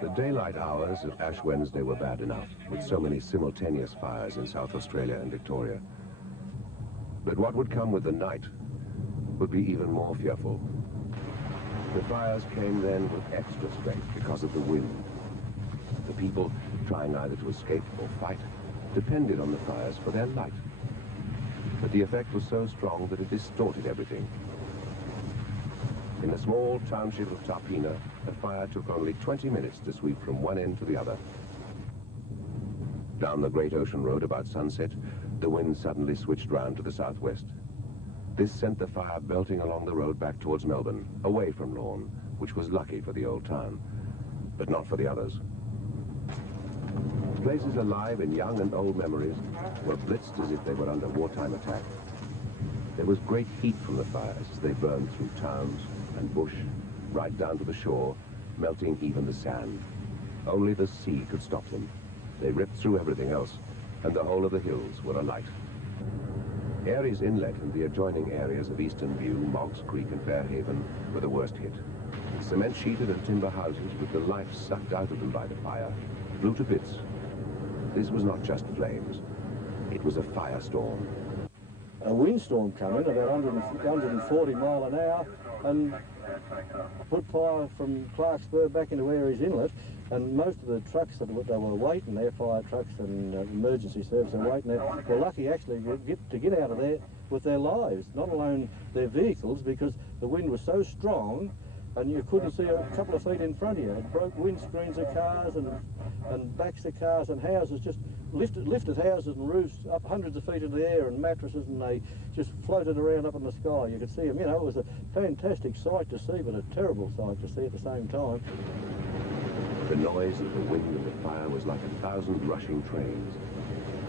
The daylight hours of Ash Wednesday were bad enough, with so many simultaneous fires in South Australia and Victoria. But what would come with the night would be even more fearful. The fires came then with extra strength because of the wind. The people, trying either to escape or fight, depended on the fires for their light. But the effect was so strong that it distorted everything. In the small township of Tarpina, a fire took only 20 minutes to sweep from one end to the other. Down the Great Ocean Road about sunset, the wind suddenly switched round to the southwest. This sent the fire belting along the road back towards Melbourne, away from Lorne, which was lucky for the old town, but not for the others. Places alive in young and old memories were blitzed as if they were under wartime attack. There was great heat from the fires as they burned through towns and bush, right down to the shore, melting even the sand. Only the sea could stop them. They ripped through everything else, and the whole of the hills were alight. Aireys Inlet and the adjoining areas of Eastern View, Moggs Creek and Fairhaven were the worst hit. Cement-sheeted and timber houses, with the life sucked out of them by the fire, flew to bits. This was not just flames. It was a firestorm. A windstorm come in about 140 mile an hour and put fire from Clarksburg back into Aireys Inlet, and most of the trucks that they were waiting there, fire trucks and emergency service, they were waiting there, were lucky actually to get out of there with their lives, not alone their vehicles, because the wind was so strong and you couldn't see a couple of feet in front of you. It broke windscreens of cars and backs of cars and houses, just lifted houses and roofs up hundreds of feet into the air, and mattresses, and they just floated around up in the sky. You could see them, you know. It was a fantastic sight to see, but a terrible sight to see at the same time. The noise of the wind and the fire was like 1,000 rushing trains.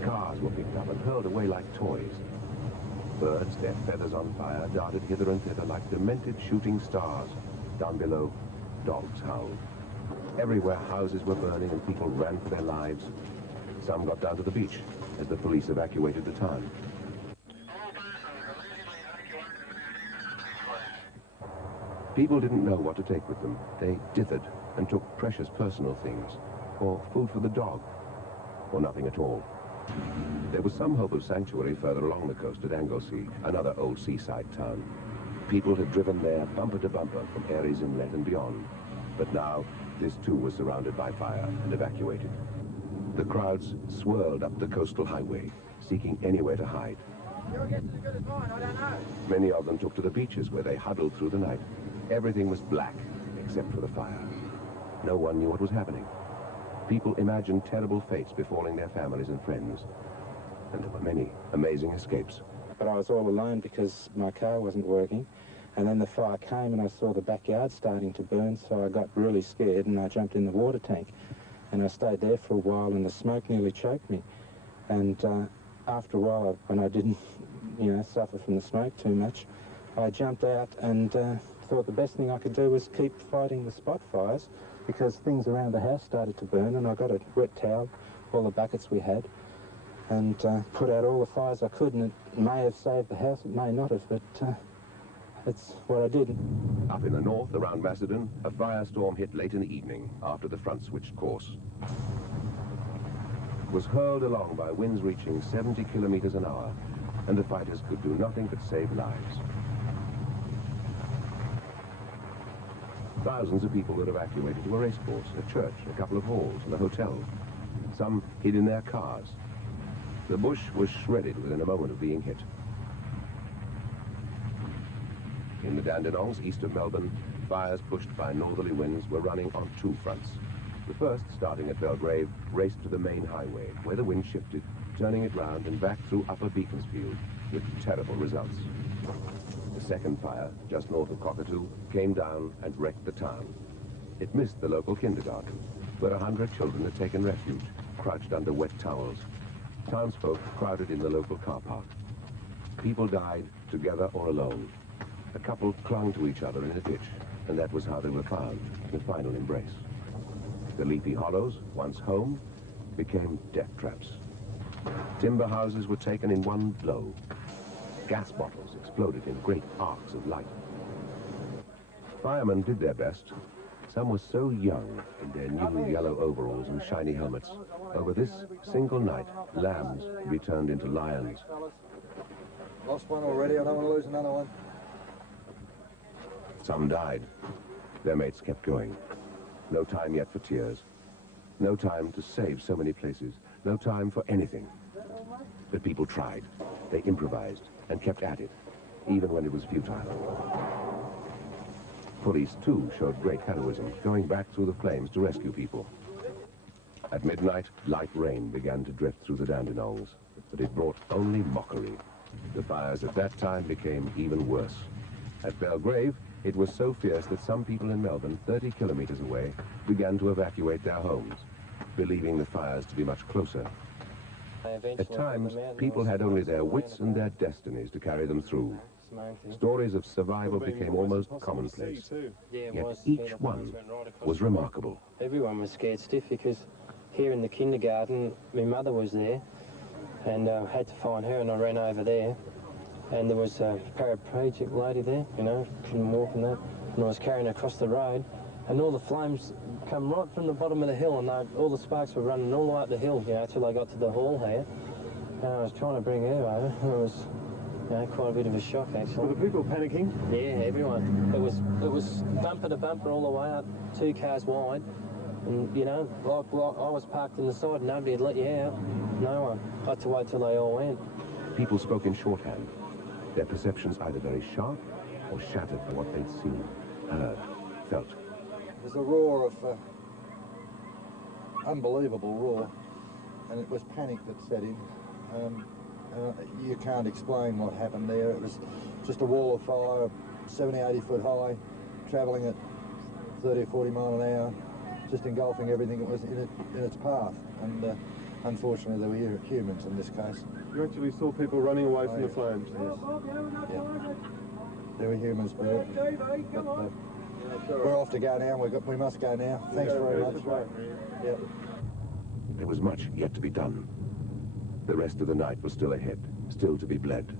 Cars were picked up and hurled away like toys. Birds, their feathers on fire, darted hither and thither like demented shooting stars. Down below, dogs howled. Everywhere houses were burning and people ran for their lives. Some got down to the beach as the police evacuated the town. People didn't know what to take with them. They dithered and took precious personal things, or food for the dog, or nothing at all. There was some hope of sanctuary further along the coast at Anglesey, another old seaside town. People had driven there bumper to bumper from Aireys Inlet and beyond, but now this too was surrounded by fire and evacuated. The crowds swirled up the coastal highway, seeking anywhere to hide. Your guess is as good as mine, I don't know. Many of them took to the beaches where they huddled through the night. Everything was black except for the fire. No one knew what was happening. People imagined terrible fates befalling their families and friends, and there were many amazing escapes. But I was all alone because my car wasn't working, and then the fire came and I saw the backyard starting to burn, so I got really scared and I jumped in the water tank. And I stayed there for a while and the smoke nearly choked me. And after a while, when I didn't, suffer from the smoke too much, I jumped out and thought the best thing I could do was keep fighting the spot fires, because things around the house started to burn, and I got a wet towel, all the buckets we had, and put out all the fires I could, and it may have saved the house, it may not have, but that's what I did. Up in the north, around Macedon, a firestorm hit late in the evening after the front switched course. It was hurled along by winds reaching 70 kilometers an hour, and the fighters could do nothing but save lives. Thousands of people were evacuated to a racecourse, a church, a couple of halls, and a hotel. Some hid in their cars. The bush was shredded within a moment of being hit. In the Dandenongs, east of Melbourne, fires pushed by northerly winds were running on two fronts. The first, starting at Belgrave, raced to the main highway, where the wind shifted, turning it round and back through Upper Beaconsfield, with terrible results. The second fire, just north of Cockatoo, came down and wrecked the town. It missed the local kindergarten, where 100 children had taken refuge, crouched under wet towels. Townsfolk crowded in the local car park. People died, together or alone. A couple clung to each other in a ditch, and that was how they were found, in a final embrace. The Leafy Hollows, once home, became death traps. Timber houses were taken in one blow. Gas bottles exploded in great arcs of light. Firemen did their best. Some were so young in their new yellow overalls and shiny helmets. Over this single night, lambs would be turned into lions. Lost one already, I don't want to lose another one. Some died. Their mates kept going. No time yet for tears. No time to save so many places. No time for anything. But people tried. They improvised and kept at it, even when it was futile. Police, too, showed great heroism, going back through the flames to rescue people. At midnight, light rain began to drift through the Dandenongs, but it brought only mockery. The fires at that time became even worse. At Belgrave, it was so fierce that some people in Melbourne, 30 kilometers away, began to evacuate their homes, believing the fires to be much closer. At times, people had only their wits and their destinies to carry them through. Stories of survival became almost commonplace, yet each one was remarkable. Everyone was scared stiff because here in the kindergarten, my mother was there, and I had to find her, and I ran over there, and there was a paraplegic lady there, you know, couldn't walk and that, and I was carrying her across the road, and all the flames come right from the bottom of the hill, and all the sparks were running all the way up the hill, you know, till I got to the hall here, and I was trying to bring her over, and it was, you know, quite a bit of a shock, actually. Were the people panicking? Yeah, everyone. It was bumper to bumper all the way up, 2 cars wide, and, you know, like I was parked in the side, nobody had let you out, no one. I had to wait till they all went. People spoke in shorthand, their perceptions either very sharp or shattered by what they'd seen, heard, felt. There's a roar of, unbelievable roar, and it was panic that set in. You can't explain what happened there. It was just a wall of fire, 70, 80 foot high, travelling at 30 or 40 mile an hour, just engulfing everything that was in its path. And unfortunately, there were humans in this case. You actually saw people running away from the flames? Yes. Yeah. There were humans, but we're off to go now. We must go now. Thanks very much. Yep. There was much yet to be done. The rest of the night was still ahead, still to be bled.